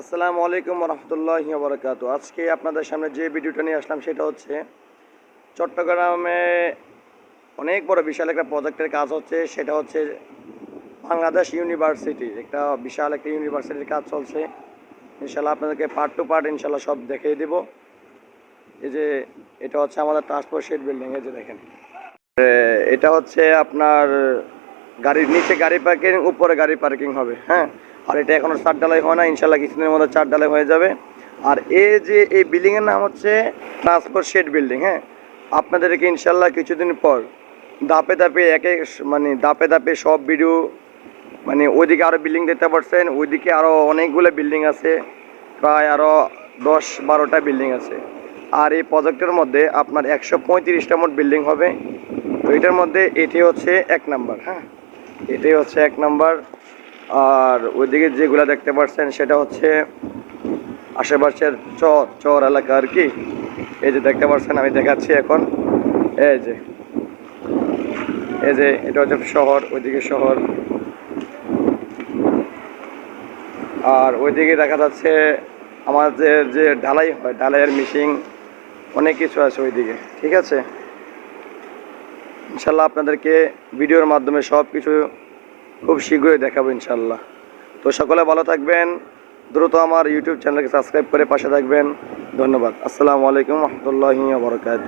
আসসালামু আলাইকুম রহমতুল্লাহি ওয়া বারাকাতুহু। আজকে আপনাদের সামনে যে ভিডিওটা নিয়ে আসলাম সেটা হচ্ছে চট্টগ্রামে অনেক বড় বিশাল একটা প্রজেক্টের কাজ হচ্ছে। সেটা হচ্ছে বাংলাদেশ ইউনিভার্সিটি, একটা বিশাল একটা ইউনিভার্সিটির কাজ চলছে। ইনশাল্লাহ আপনাদেরকে পার্ট টু পার্ট ইনশাল্লাহ সব দেখিয়ে দেব। এই যে এটা হচ্ছে আমাদের ট্রান্সপোর্ট শেড বিল্ডিং, এই যে দেখেন এটা হচ্ছে আপনার গাড়ির নিচে গাড়ি পার্কিং, উপরে গাড়ি পার্কিং হবে। হ্যাঁ, আর এটা এখনও চার ডালাই হয় না, ইনশাল্লাহ কিছুদিনের মধ্যে চার ডালাই হয়ে যাবে। আর এই বিল্ডিংয়ের নাম হচ্ছে ট্রান্সপোর্ট শেড বিল্ডিং। হ্যাঁ, আপনাদেরকে ইনশাল্লাহ কিছুদিন পর ধাপে ধাপে ধাপে ধাপে সব ভিডিও, ওইদিকে আরও বিল্ডিং দেখতে পাচ্ছেন, ওইদিকে আরও অনেকগুলো বিল্ডিং আছে, প্রায় আরও 10-12টা বিল্ডিং আছে। আর এই প্রজেক্টের মধ্যে আপনার 135টা মোট বিল্ডিং হবে। তো এটার মধ্যে এটি হচ্ছে 1 নাম্বার। হ্যাঁ, এটাই হচ্ছে 1 নাম্বার। আর ওইদিকে যেগুলো দেখতে পাচ্ছেন সেটা হচ্ছে আশেপাশের চর এলাকা আর কি। এই যে দেখতে পাচ্ছেন, আমি দেখাচ্ছি এখন। এই যে এটা হচ্ছে শহর, ওইদিকে শহর। আর ওইদিকে দেখা যাচ্ছে আমাদের যে ঢালাই হয়, ঢালাইয়ের মেশিন, অনেক কিছু আছে ওইদিকে। ঠিক আছে, ইনশাল্লাহ আপনাদেরকে ভিডিওর মাধ্যমে সব কিছু খুব শীঘ্রই দেখাবো ইনশাল্লাহ। তো সকলে ভালো থাকবেন, দ্রুত আমার ইউটিউব চ্যানেলকে সাবস্ক্রাইব করে পাশে থাকবেন। ধন্যবাদ। আসসালামু আলাইকুম রহমতুল্লাহি ওয়া বারাকাতুহু।